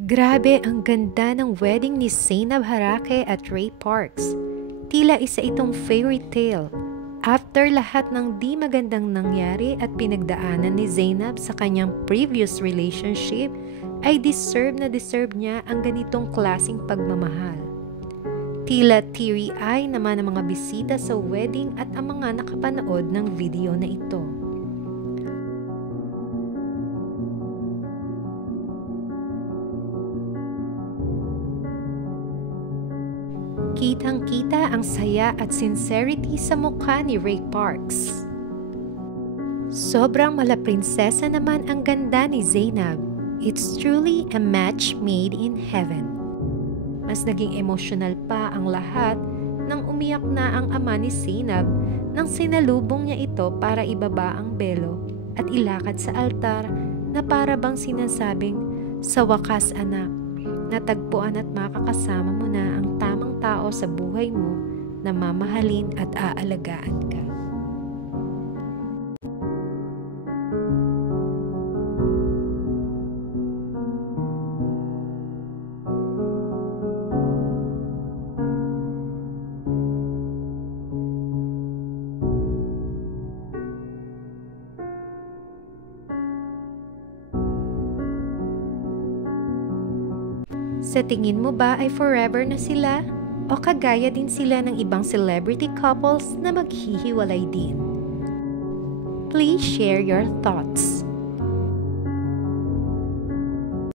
Grabe ang ganda ng wedding ni Zainab Harake at Ray Parks. Tila isa itong fairy tale. After lahat ng di magandang nangyari at pinagdaanan ni Zainab sa kanyang previous relationship, ay deserve niya ang ganitong klaseng pagmamahal. Tila teary-eye naman ang mga bisita sa wedding at ang mga nakapanood ng video na ito. Kitang-kita ang saya at sincerity sa mukha ni Ray Parks. Sobrang malaprinsesa naman ang ganda ni Zainab. It's truly a match made in heaven. Mas naging emosyonal pa ang lahat nang umiyak na ang ama ni Zainab nang sinalubong niya ito para ibaba ang belo at ilakad sa altar na para bang sinasabing, "Sa wakas anak, natagpuan at makakasama mo na ang tamang tao sa buhay mo na mamahalin at aalagaan ka." Sa tingin mo ba ay forever na sila? O kagaya din sila ng ibang celebrity couples na maghihiwalay din? Please share your thoughts.